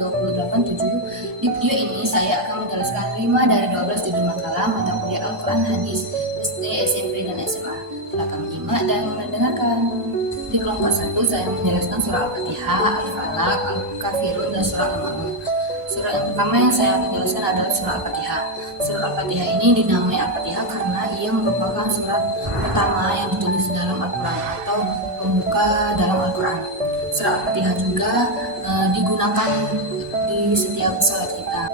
28-7. Di video ini saya akan menjelaskan 5 dari 12 judul makalah mata kuliah Al-Quran Hadis SD, SMP, dan SMA. Silakan menyimak dan mendengarkan. Di kelompok 1 saya menjelaskan surah Al-Fatihah, Al-Falaq, Al-Kafirun, dan surah Al-Ma'un. Surah yang pertama yang saya akan jelaskan adalah surah Al-Fatihah. Surah Al-Fatihah ini dinamai Al-Fatihah karena ia merupakan surat pertama yang ditulis dalam Al-Quran atau pembuka dalam Al-Quran. Surah Al-Fatihah juga digunakan di setiap sholat kita.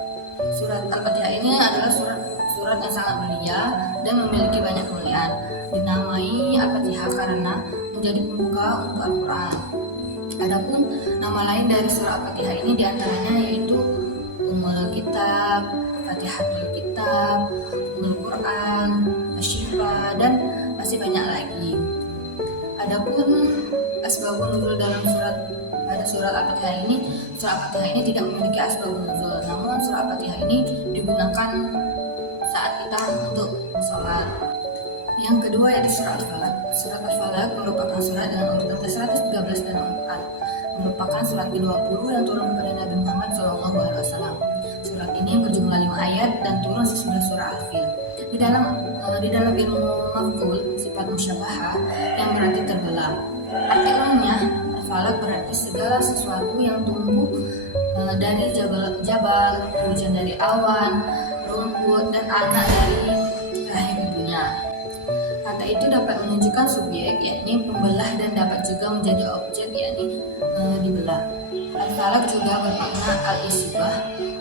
Surat Al-Fatihah ini adalah surat yang sangat mulia dan memiliki banyak kemuliaan. Dinamai Al-Fatihah karena menjadi pembuka untuk Al-Quran. Adapun nama lain dari surah Al-Fatihah ini diantaranya yaitu Ummul Kitab, Fatihatul Kitab, Ummul Quran, Asy-Syifa, dan masih banyak lagi. Adapun asbabun nuzul dalam surat Al-Fatihah ini, surah Al-Fatihah ini tidak memiliki asbabun nuzul. Namun surah Al-Fatihah ini digunakan saat kita untuk sholat. Yang kedua yaitu surah Al-Falaq. Surat Al-Falaq merupakan surat dengan urutan ke-113 dalam Al-Quran. Merupakan surat ke-20 yang turun kepada Nabi Muhammad SAW. Surat ini berjumlah 5 ayat dan turun sesudah surah Al-Fil. Di dalam ilmu maf'ul, sifat musyabahah yang berarti terbelah. Arti umumnya, Al-Falaq berarti segala sesuatu yang tumbuh dari jabal, hujan dari awan, rumput, dan anak dari rahim ibunya. Kata itu dapat menunjukkan subjek, yakni pembelah, dan dapat juga menjadi objek, yakni dibelah. Al-Falaq juga bermakna al-isbah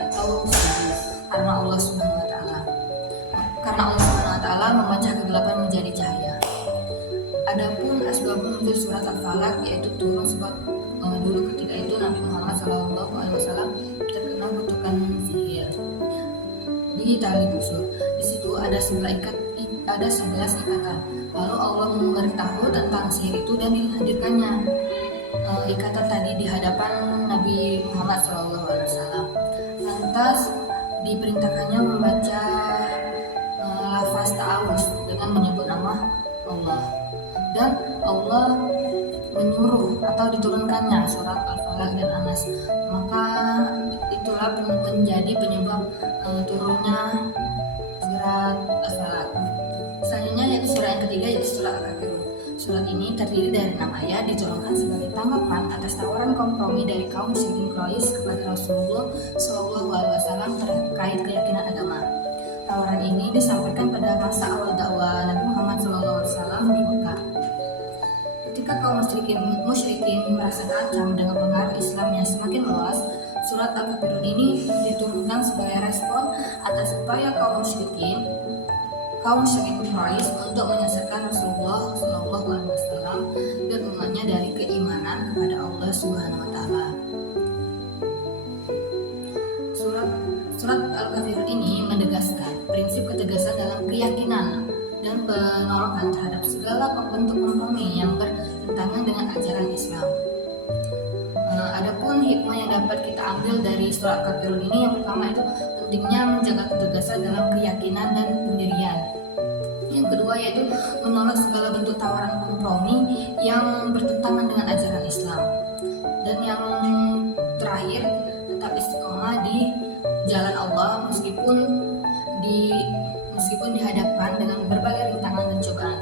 atau subuh, karena Allah Subhanahu wa Ta'ala. Karena Allah Subhanahu wa Ta'ala memecah kegelapan menjadi cahaya. Adapun asbabun nuzul surat Al-Falaq yaitu turun sebab dulu ketika itu Nabi Muhammad SAW terkena kutukan sihir di tali busur. Di situ ada 11 ikatan. Lalu Allah memberitahu tentang sihir itu dan dihadirkannya ikatan tadi di hadapan Nabi Muhammad SAW. Lantas diperintahkannya membaca lafaz ta'awuz dengan menyebut nama Allah, dan Allah menyuruh atau diturunkannya surat Al-Falaq dan An-Nas. Maka itulah menjadi penyebab turunnya surat Al-Falaq. Selanjutnya yaitu surah yang ketiga yaitu surah Al-Kafirun. Surat ini terdiri dari 6 ayat, diturunkan sebagai tanggapan atas tawaran kompromi dari kaum musyrikin Quraisy kepada Rasulullah SAW terkait keyakinan agama. Tawaran ini disampaikan pada masa awal dakwah Nabi Muhammad SAW di Mekah. Ketika kaum musyrikin merasa terancam dengan pengaruh Islam yang semakin meluas, surat Al-Kafirun ini diturunkan sebagai respon atas upaya kaum musyrikin Quraisy untuk menyesatkan Rasulullah SAW dan umatnya dari keimanan kepada Allah Subhanahu wa Ta'ala. Surat Al-Kafirun ini menegaskan prinsip ketegasan dalam keyakinan dan penolakan terhadap segala bentuk kompromi yang bertentangan dengan ajaran Islam. Adapun hikmah yang dapat kita ambil dari surat Al-Kafirun ini, yang pertama itu pentingnya menjaga ketegasan dalam keyakinan dan pendirian. Yang kedua yaitu menolak segala bentuk tawaran kompromi yang bertentangan dengan ajaran Islam. Dan yang terakhir, tetap istiqomah di jalan Allah meskipun dihadapkan dengan berbagai rintangan dan cobaan.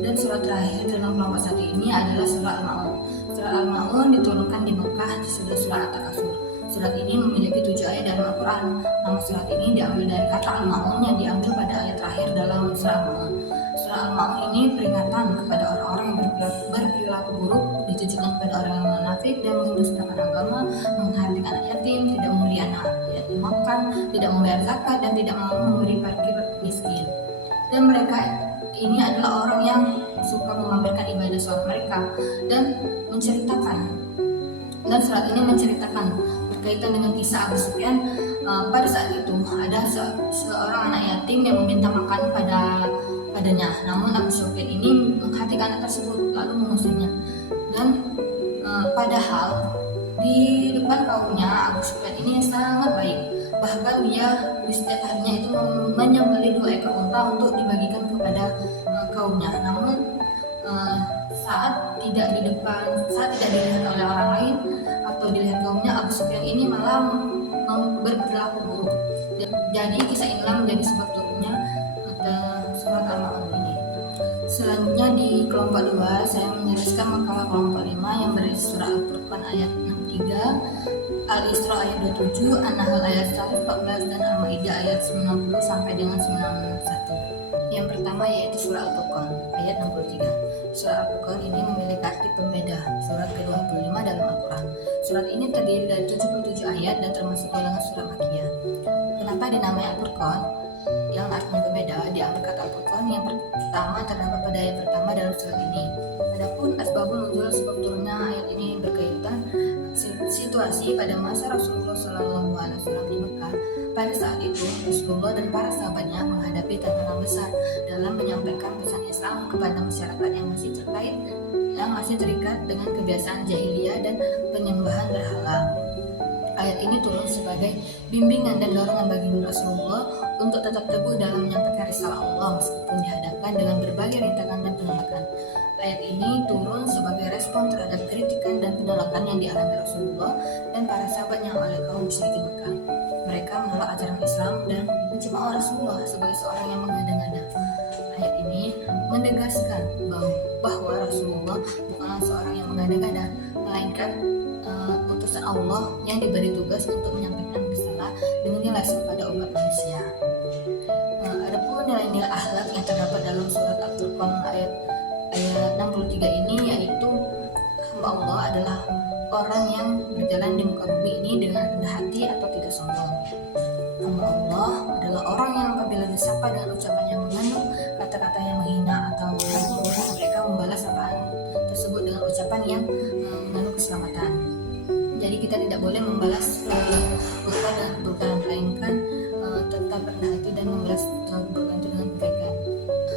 Dan surat terakhir dalam kelompok satu ini adalah surah Al-Ma'un. Surah Al-Ma'un diturunkan di Mekah sesudah surah At-Takasur. Surat ini memiliki 7 ayat dalam Al-Quran. Nama surat ini diambil dari kata Al-Ma'un yang diambil pada ayat terakhir dalam surah Al-Ma'un. Surah Al-Ma'un ini peringatan kepada orang-orang yang berperilaku buruk, ditujukan kepada orang yang munafik dan mendustakan agama, menghardik anak yatim, tidak memberi anak yatim makan, tidak membayar zakat, dan tidak mau memberi parkir miskin. Dan mereka ini adalah orang yang suka memamerkan ibadah sholat mereka dan surat ini menceritakan berkaitan dengan kisah Abu Sufyan. Pada saat itu ada seorang anak yatim yang meminta makan padanya, namun Abu Sufyan ini menghardik anak tersebut lalu mengusirnya. Dan padahal di depan kaumnya Abu Sufyan ini sangat baik, bahkan dia di setiap harinya itu menyembelih 2 ekor unta untuk dibagikan kepada kaumnya. Namun saat tidak dilihat oleh orang lain atau dilihat kaumnya, Abu Sufyan ini malah berperilaku buruk. Jadi kisah inilah menjadi sebab turunnya surat Al-Ma'un ini. Selanjutnya di kelompok 2 saya menjelaskan makalah kelompok 5 yang berisi surah Al-Furqan ayat 63, Al-Isra ayat 27, An-Nahl ayat 114 dan Al-Maidah ayat 90 sampai dengan 91. Yang pertama yaitu surah Al-Furqan ayat 63. Surah Al-Furqan ini memiliki arti pembeda, surat ke-25 dalam Al-Quran. Surat ini terdiri dari 77 ayat dan termasuk golongan surah Makkiyah. Kenapa dinamai Al-Furqan? Yang artinya berbeda, diambil kata Al-Furqan yang pertama terdapat pada ayat pertama dalam surat ini. Adapun asbabun nuzul sebab turunnya ayat ini berkaitan situasi pada masa Rasulullah SAW di Mekah. Pada saat itu Rasulullah dan para sahabatnya menghadapi tantangan besar dalam menyampaikan pesan Islam kepada masyarakat yang masih terikat dengan kebiasaan jahiliyah dan penyembahan berhala. Ayat ini turun sebagai bimbingan dan dorongan bagi Rasulullah untuk tetap teguh dalam menyampaikan risalah Allah meskipun dihadapkan dengan berbagai rintangan dan penolakan. Ayat ini turun sebagai respon terhadap kritikan dan penolakan yang dialami Rasulullah dan para sahabatnya oleh kaum musyrikin Mekah. Mereka menolak ajaran Islam dan mencemooh Rasulullah sebagai seorang yang mengada-ngada. Ayat ini menegaskan bahwa Rasulullah bukanlah seorang yang mengada-ngada, melainkan utusan Allah yang diberi tugas untuk menyampaikan risalah dengan jelas kepada umat manusia. Adapun nilai-nilai akhlak yang terdapat dalam surat Al-Furqan ayat 63 ini yaitu hamba Allah adalah orang yang berjalan di muka bumi ini dengan rendah hati atau tidak sombong. Hamba Allah adalah orang yang apabila disapa dengan ucapan yang mengandung kata-kata yang menghina atau mengganggu, mereka membalas sapaan tersebut dengan ucapan yang mengandung keselamatan. Jadi kita tidak boleh membalas keburukan dan keburukan, melainkan tetap rendah hati dan membalas keburukan itu dengan kebaikan.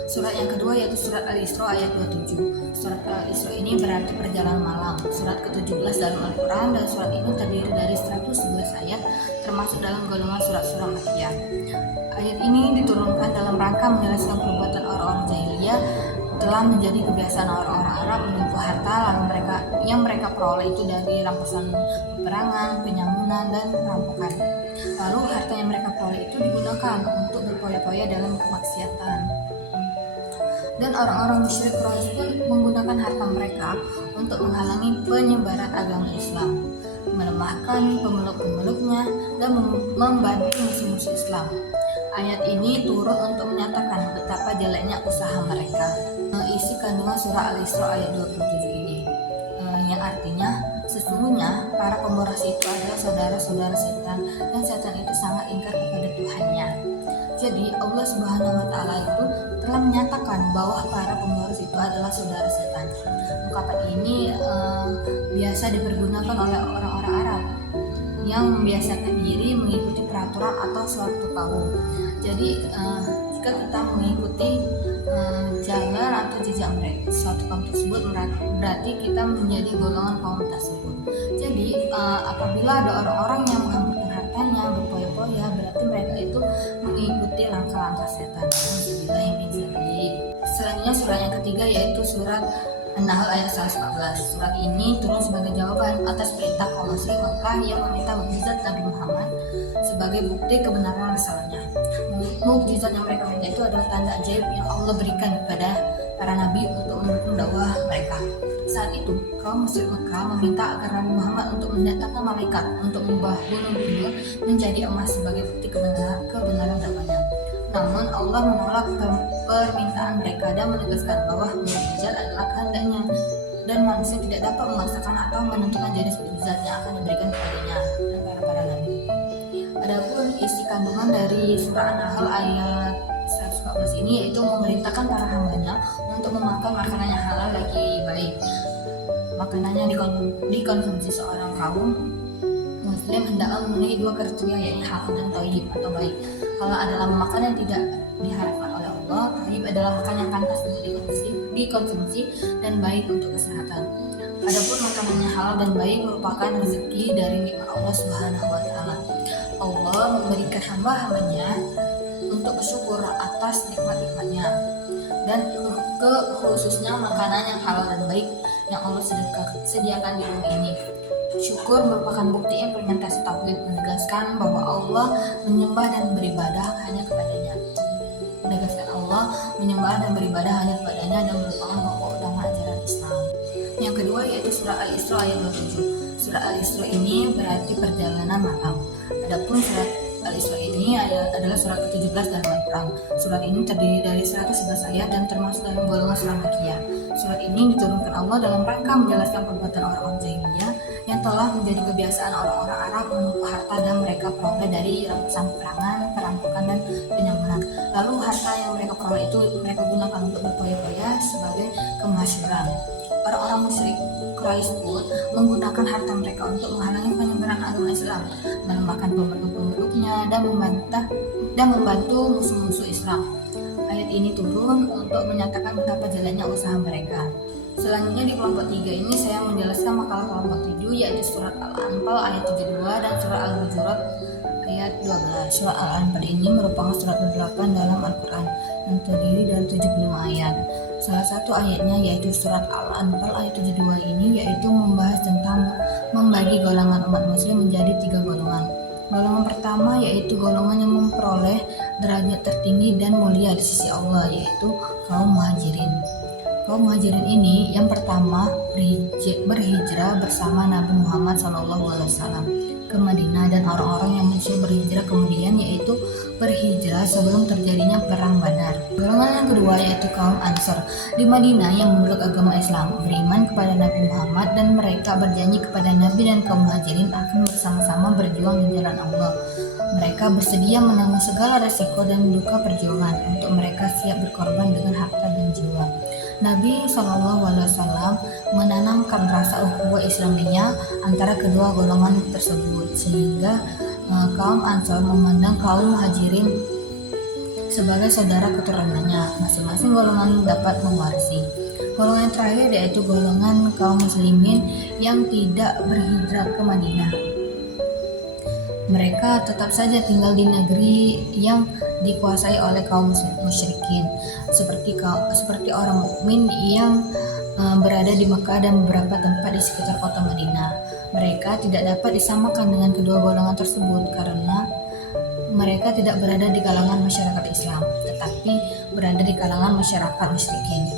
Surat yang kedua yaitu surat Al-Isra ayat 27. Surat Al-Isra ini berarti perjalanan malam. Surat ke-17 dalam Al-Quran dan surat ini terdiri dari 111 ayat termasuk dalam golongan surat-surat Makkiyah. Ayat ini diturunkan dalam rangka menjelaskan perbuatan orang-orang jahiliyah telah menjadi kebiasaan orang-orang Arab menipu harta yang mereka peroleh itu dari rampasan peperangan, penyamunan, dan perampokan. Lalu harta yang mereka peroleh itu digunakan untuk berpoya-poya dalam kemaksiatan. Dan orang-orang musyrik Quraisy pun menggunakan harta mereka untuk menghalangi penyebaran agama Islam, melemahkan pemeluk-pemeluknya, dan membantu musuh-musuh Islam. Ayat ini turun untuk menyatakan betapa jeleknya usaha mereka. Isi kandungan surah Al-Isra ayat 27 ini yang artinya sesungguhnya para pemboros itu adalah saudara-saudara setan dan setan itu sangat ingkar kepada Tuhannya. Jadi Allah Subhanahu wa Ta'ala itu telah menyatakan bahwa para pemboros itu adalah saudara setan. Ungkapan ini biasa dipergunakan oleh orang-orang Arab yang membiasakan diri mengikuti peraturan atau suatu kaum. Jadi jika kita mengikuti jalan atau jejak mereka suatu kaum tersebut, berarti kita menjadi golongan kaum tersebut. Jadi apabila ada orang-orang yang menghamburkan hartanya berpoya-poya, berarti mereka itu mengikuti langkah-langkah setan. Selanjutnya surat yang ketiga yaitu surat An-Nahl ayat 114. Surat ini turun sebagai jawaban atas perintah kaum musyrik Mekah yang meminta mukjizat Nabi Muhammad sebagai bukti kebenaran risalahnya. Mukjizat yang mereka minta itu adalah tanda ajaib yang Allah berikan kepada para nabi untuk mendukung dakwah mereka. Saat itu kaum musyrik Mekah meminta agar Nabi Muhammad untuk mendatangkan malaikat untuk mengubah gunung Uhud menjadi emas sebagai bukti kebenaran dakwahnya. Namun Allah menolak permintaan mereka dan menegaskan bahwa mukjizat adalah kehendaknya dan manusia tidak dapat memaksakan atau menentukan jenis mukjizat yang akan diberikan kepadanya dan para nabi. Adapun isi kandungan dari surah An-Nahl ayat 114 ini yaitu memerintahkan para hambanya untuk memakan makanan yang halal lagi baik. Makanannya dikonsumsi seorang kaum Muslim hendaklah memenuhi dua kriteria yaitu halal dan thayyib atau baik. Halal adalah makanan yang tidak diharapkan oleh Allah, thayyib adalah makanan yang pantas untuk dikonsumsi dan baik untuk kesehatan. Adapun makanannya halal dan baik merupakan rezeki dari nikmat Allah Subhanahu wa Ta'ala. Allah memberikan hamba-hambanya untuk bersyukur atas nikmat-nikmatnya dan khususnya makanan yang halal dan baik yang Allah sediakan di bumi ini. Syukur merupakan bukti implementasi tauhid, menegaskan bahwa Allah menyembah dan beribadah hanya kepadanya. Dan merupakan pokok utama ajaran Islam. Yang kedua yaitu surat Al-Isra ayat 27. Surat Al-Isra ini berarti perjalanan malam. Adapun surat Al-Isra ini adalah surat ke-17 dalam Al-Quran. Surat ini terdiri dari 111 ayat dan termasuk dalam golongan surah Makkiyah. Surat ini diturunkan Allah dalam rangka menjelaskan perbuatan orang-orang jahiliyah yang telah menjadi kebiasaan orang-orang Arab menumpah harta dan mereka peroleh dari rampasan peperangan, perampokan, dan penyamuran. Lalu harta yang mereka peroleh itu mereka gunakan untuk berfoya-foya sebagai kemasyhuran. Orang-orang musyrik Quraisy pun menggunakan harta mereka untuk menghalangi penyebaran agama Islam, melemahkan pemeluk-pemeluknya, dan membantu musuh-musuh Islam. Ayat ini turun untuk menyatakan betapa jalannya usaha mereka. Selanjutnya di kelompok 3 ini saya menjelaskan makalah kelompok 7 yaitu surat Al-Anfal ayat 72 dan surat Al-Hujurat ayat 12. Surat Al-Anfal ini merupakan surat ke-8 dalam Al-Quran yang terdiri dari 75 ayat. Salah satu ayatnya yaitu surat Al-Anfal ayat 72 ini yaitu membahas tentang membagi golongan umat muslim menjadi 3 golongan. Golongan pertama yaitu golongan yang memperoleh derajat tertinggi dan mulia di sisi Allah, yaitu kaum muhajirin. Kaum muhajirin ini yang pertama berhijrah bersama Nabi Muhammad SAW ke Madinah, dan orang-orang yang menyusul berhijrah kemudian yaitu berhijrah sebelum terjadinya perang Badar. Golongan yang kedua yaitu kaum Ansor di Madinah yang memeluk agama Islam, beriman kepada Nabi Muhammad, dan mereka berjanji kepada Nabi dan kaum muhajirin akan bersama-sama berjuang di jalan Allah. Mereka bersedia menanggung segala resiko dan duka perjuangan. Untuk mereka siap berkorban dengan harta dan jiwa. Nabi SAW menanamkan rasa ukhuwah Islamiyah antara kedua golongan tersebut, sehingga kaum Ansor memandang kaum muhajirin sebagai saudara keturunannya. Masing-masing golongan dapat mewarisi. Golongan terakhir yaitu golongan kaum muslimin yang tidak berhijrah ke Madinah. Mereka tetap saja tinggal di negeri yang dikuasai oleh kaum musyrikin, seperti orang mukmin yang berada di Mekah dan beberapa tempat di sekitar kota Madinah. Mereka tidak dapat disamakan dengan kedua golongan tersebut karena mereka tidak berada di kalangan masyarakat Islam, tetapi berada di kalangan masyarakat musyrikin.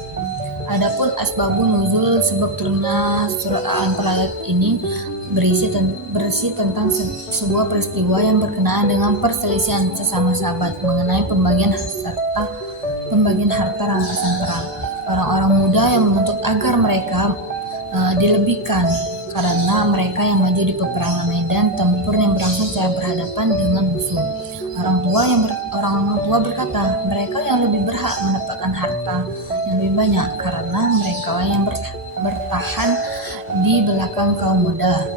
Adapun asbabun nuzul, sebab turunnya surat Al-Anfal ayat ini berisi tentang sebuah peristiwa yang berkenaan dengan perselisihan sesama sahabat mengenai pembagian harta rampasan perang. Orang-orang muda yang menuntut agar mereka dilebihkan karena mereka yang maju di peperangan medan tempur yang berlangsung secara berhadapan dengan musuh. Orang tua berkata, mereka yang lebih berhak mendapatkan harta yang lebih banyak karena mereka yang bertahan di belakang kaum muda,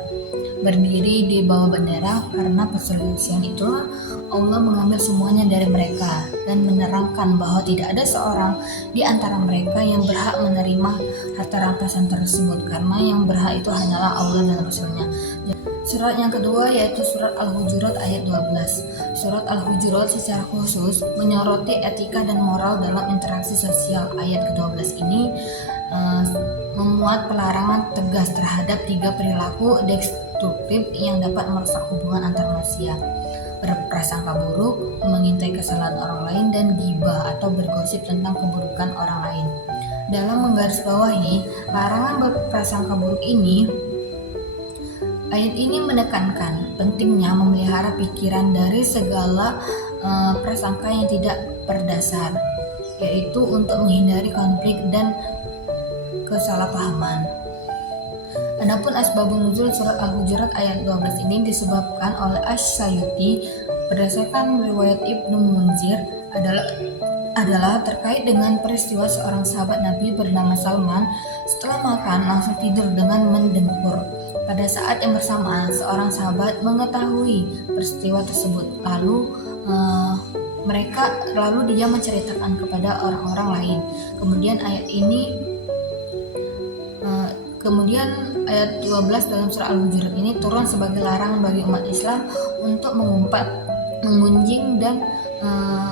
berdiri di bawah bendera. Karena perselisihan itulah Allah mengambil semuanya dari mereka dan menerangkan bahwa tidak ada seorang di antara mereka yang berhak menerima harta rampasan tersebut, karena yang berhak itu hanyalah Allah dan Rasulnya. Surat yang kedua yaitu surat Al-Hujurat ayat 12. Surat Al-Hujurat secara khusus menyoroti etika dan moral dalam interaksi sosial. Ayat ke-12 ini memuat pelarangan tegas terhadap 3 perilaku destruktif yang dapat merusak hubungan antar manusia: berprasangka buruk, mengintai kesalahan orang lain, dan ghibah atau bergosip tentang keburukan orang lain. Dalam menggarisbawahi larangan berprasangka buruk ini, ayat ini menekankan pentingnya memelihara pikiran dari segala prasangka yang tidak berdasar, yaitu untuk menghindari konflik dan kesalahpahaman. Adapun asbabun nuzul surat Al-Hujurat ayat 12 ini disebabkan oleh Asy-Syafi'i berdasarkan riwayat Ibnu Munzir adalah terkait dengan peristiwa seorang sahabat Nabi bernama Salman setelah makan langsung tidur dengan mendengkur. Pada saat yang bersamaan seorang sahabat mengetahui peristiwa tersebut, lalu dia menceritakan kepada orang-orang lain. Kemudian ayat 12 dalam surah Al-Hujurat ini turun sebagai larangan bagi umat Islam untuk mengumpat, menggunjing, dan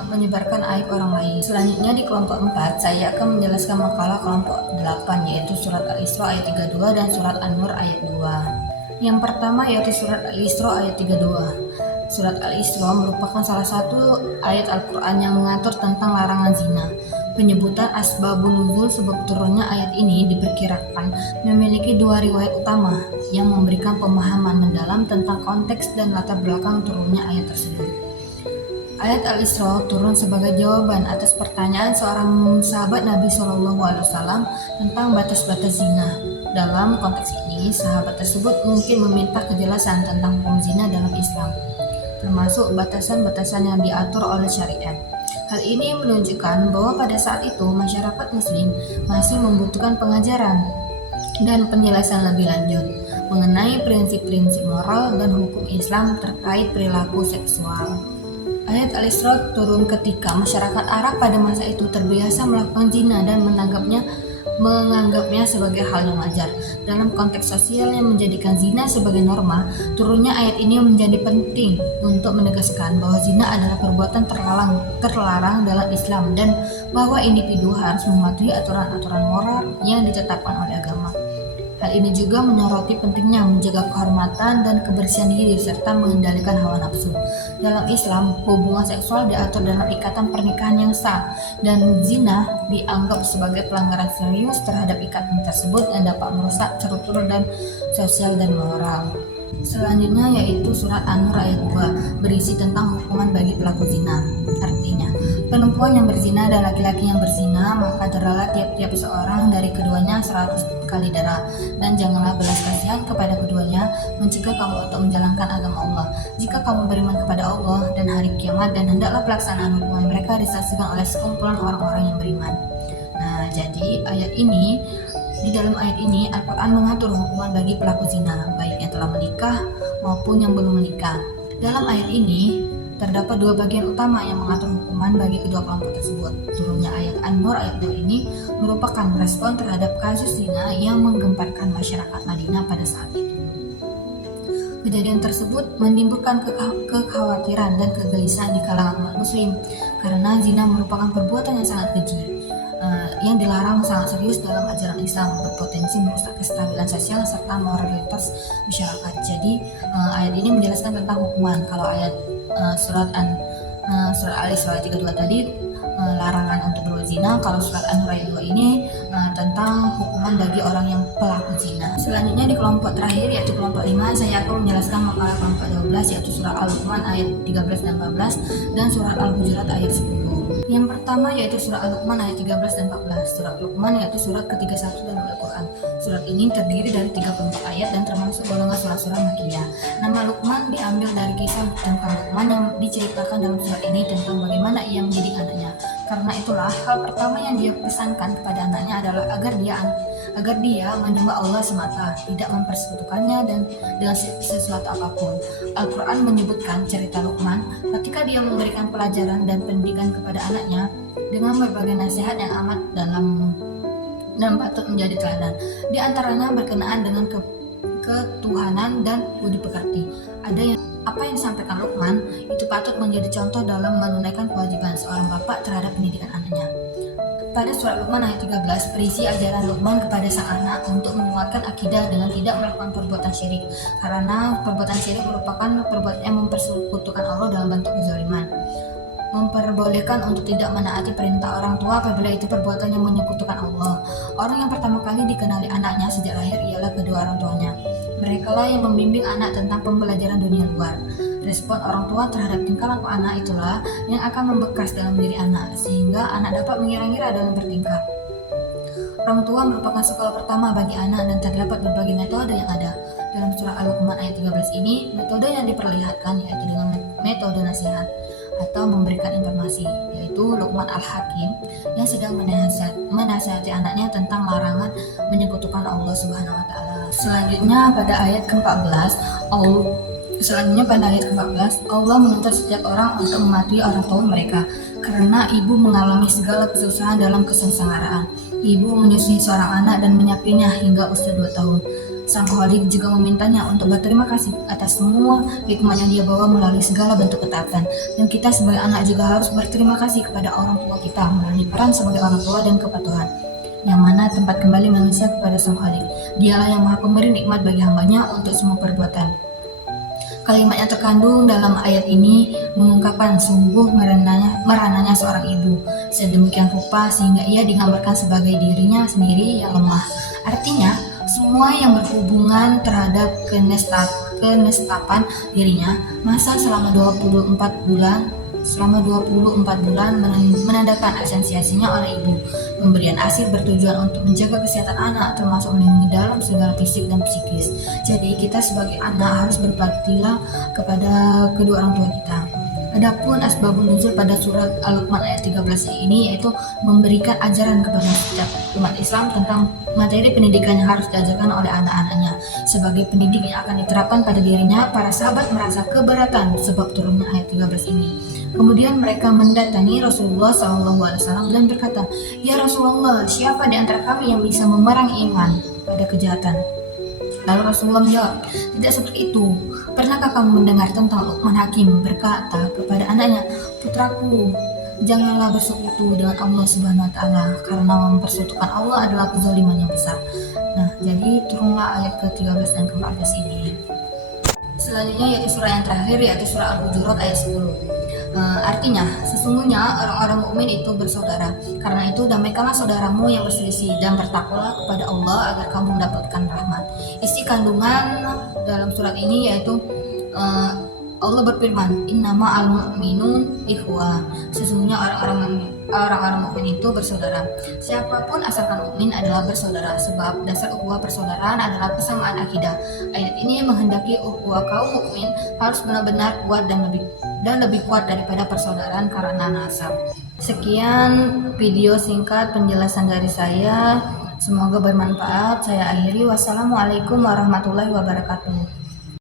menyebarkan aib orang lain. Selanjutnya di kelompok 4 saya akan menjelaskan makalah kelompok 8 yaitu surat Al-Isra ayat 32 dan surat An-Nur ayat 2. Yang pertama yaitu surat Al-Isra ayat 32. Surat Al-Isra merupakan salah satu ayat Al-Quran yang mengatur tentang larangan zina. Penyebutan asbabun nuzul sebab turunnya ayat ini diperkirakan memiliki dua riwayat utama yang memberikan pemahaman mendalam tentang konteks dan latar belakang turunnya ayat tersebut. Ayat Al-Isra turun sebagai jawaban atas pertanyaan seorang sahabat Nabi SAW tentang batas-batas zina. Dalam konteks ini, sahabat tersebut mungkin meminta kejelasan tentang hukum zina dalam Islam, termasuk batasan-batasan yang diatur oleh syariat. Hal ini menunjukkan bahwa pada saat itu masyarakat muslim masih membutuhkan pengajaran dan penjelasan lebih lanjut mengenai prinsip-prinsip moral dan hukum Islam terkait perilaku seksual. Ayat Al-Isra turun ketika masyarakat Arab pada masa itu terbiasa melakukan zina dan menganggapnya sebagai hal yang wajar. Dalam konteks sosial yang menjadikan zina sebagai norma, turunnya ayat ini menjadi penting untuk menegaskan bahwa zina adalah perbuatan terlarang dalam Islam dan bahwa individu harus mematuhi aturan-aturan moral yang ditetapkan oleh agama. Hal ini juga menyoroti pentingnya menjaga kehormatan dan kebersihan diri serta mengendalikan hawa nafsu. Dalam Islam, hubungan seksual diatur dalam ikatan pernikahan yang sah dan zina dianggap sebagai pelanggaran serius terhadap ikatan tersebut yang dapat merusak struktur dan sosial dan moral. Selanjutnya yaitu surat An-Nur ayat 2 berisi tentang hukuman bagi pelaku zina. Artinya, perempuan yang berzina dan laki-laki yang berzina maka deralah tiap-tiap seorang dari keduanya 100 kali darah, dan janganlah belas kasihan kepada keduanya, mencegah kamu untuk menjalankan agama Allah. Jika kamu beriman kepada Allah dan hari kiamat, dan hendaklah pelaksanaan hukuman mereka disaksikan oleh sekumpulan orang-orang yang beriman. Nah, jadi di dalam ayat ini Al-Quran mengatur hukuman bagi pelaku zina, baik yang telah menikah maupun yang belum menikah. Dalam ayat ini terdapat dua bagian utama yang mengatur hukuman bagi kedua kelompok tersebut. Turunnya ayat An-Nur ayat 2 ini merupakan respon terhadap kasus zina yang menggemparkan masyarakat Madinah pada saat itu. Kejadian tersebut menimbulkan kekhawatiran dan kegelisahan di kalangan umat muslim karena zina merupakan perbuatan yang sangat keji, yang dilarang sangat serius dalam ajaran Islam, berpotensi merusak kestabilan sosial serta moralitas masyarakat. Jadi ayat ini menjelaskan tentang hukuman. Kalau ayat surat Al-Isra 32 tadi larangan untuk berzina, kalau surat An-Nur ayat 2 ini tentang hukuman bagi orang yang pelaku zina. Selanjutnya di kelompok terakhir yaitu kelompok 5, saya akan menjelaskan makalah kelompok 12 yaitu surat Al-Luqman ayat 13 dan 14 dan surat Al-Hujurat ayat 10. Yang pertama yaitu surat Al-Luqman ayat 13 dan 14. Surat Luqman yaitu surat ke-31 dalam Al-Quran. Surat ini terdiri dari 34 ayat dan termasuk golongan surah-surah Makkiyah. Nama Luqman diambil dari kisah tentang Luqman yang diceritakan dalam surat ini tentang bagaimana ia mendidik anaknya. Karena itulah hal pertama yang dia pesankan kepada anaknya adalah agar dia menyembah Allah semata, tidak mempersekutukannya dan dengan sesuatu apapun. Al-Quran menyebutkan cerita Luqman ketika dia memberikan pelajaran dan pendidikan kepada anaknya dengan berbagai nasihat yang amat dalam dan patut menjadi teladan. Di antaranya berkenaan dengan ketuhanan dan budi pekerti. Apa yang disampaikan Luqman itu patut menjadi contoh dalam menunaikan kewajiban seorang bapak terhadap pendidikan anaknya. Pada surat Luqman ayat 13 berisi ajaran Luqman kepada sang anak untuk menguatkan akidah dengan tidak melakukan perbuatan syirik, karena perbuatan syirik merupakan perbuatan yang mempersekutukan Allah dalam bentuk kezaliman. Memperbolehkan untuk tidak menaati perintah orang tua apabila itu perbuatan yang menyekutukan Allah. Orang yang pertama kali dikenali anaknya sejak lahir ialah kedua orang tuanya. Merekalah yang membimbing anak tentang pembelajaran dunia luar. Respon orang tua terhadap tingkah laku anak itulah yang akan membekas dalam diri anak, sehingga anak dapat mengira-ngira dalam bertingkah. Orang tua merupakan sekolah pertama bagi anak dan terdapat berbagai metode yang ada. Dalam surah Al-Luqman ayat 13 ini, metode yang diperlihatkan yaitu dengan metode nasihat atau memberikan informasi, yaitu Luqman Al-Hakim yang sedang menasihati anaknya tentang larangan menyekutukan Allah Subhanahu wa taala. Selanjutnya pada ayat ke-14, Allah menuntut setiap orang untuk mematuhi orang tua mereka karena ibu mengalami segala kesusahan dalam kesengsaraan. Ibu menyusui seorang anak dan menyapinya hingga usia 2 tahun. Sang Khalik juga memintanya untuk berterima kasih atas semua hikmah yang dia bawa melalui segala bentuk ketaatan. Dan kita sebagai anak juga harus berterima kasih kepada orang tua kita melalui peran sebagai orang tua dan kepatuhan, yang mana tempat kembali manusia kepada Sang Khalik. Dialah yang Maha Pemberi nikmat bagi hambanya untuk semua perbuatan. Kalimat yang terkandung dalam ayat ini mengungkapkan sungguh merananya seorang ibu, sedemikian rupa sehingga ia digambarkan sebagai dirinya sendiri yang lemah. Artinya, semua yang berhubungan terhadap kenestapan dirinya, masa selama 24 bulan menandakan esensiasinya oleh ibu. Pemberian ASI bertujuan untuk menjaga kesehatan anak, termasuk melindungi dalam segala fisik dan psikis. Jadi kita sebagai anak harus berbaktilah kepada kedua orang tua kita. Adapun asbabun nuzul pada surat Al-Luqman ayat 13 ini yaitu memberikan ajaran kepada setiap umat Islam tentang materi pendidikan yang harus diajarkan oleh anak-anaknya. Sebagai pendidik yang akan diterapkan pada dirinya, para sahabat merasa keberatan sebab turunnya ayat 13 ini. Kemudian mereka mendatangi Rasulullah SAW dan berkata, "Ya Rasulullah, siapa di antara kami yang bisa memerangi iman pada kejahatan?" Lalu Rasulullah menjawab, "Tidak seperti itu. Pernahkah kamu mendengar tentang Luqman Hakim berkata kepada anaknya, putraku, janganlah bersekutu dengan Allah Subhanahu wa taala, karena mempersekutukan Allah adalah kezaliman yang besar." Nah, jadi turunlah ayat ke-13 dan ke-14 ini. Selanjutnya yaitu surah yang terakhir, yaitu surah Al-Hujurat ayat 10. Artinya, sesungguhnya orang-orang mukmin itu bersaudara. Karena itu damaikanlah saudaramu yang berselisih dan bertakwalah kepada Allah agar kamu mendapatkan rahmat. Isi kandungan dalam surat ini yaitu Allah berfirman, "Innama al-mu'minun ikhwah." Sesungguhnya orang-orang mukmin itu bersaudara. Siapapun asalkan mukmin adalah bersaudara, sebab dasar ukhuwah persaudaraan adalah kesamaan akidah. Ayat ini menghendaki ukhuwah kaum mukmin harus benar-benar kuat dan lebih kuat daripada persaudaraan karena nasab. Sekian video singkat penjelasan dari saya. Semoga bermanfaat. Saya akhiri. Wassalamualaikum warahmatullahi wabarakatuh.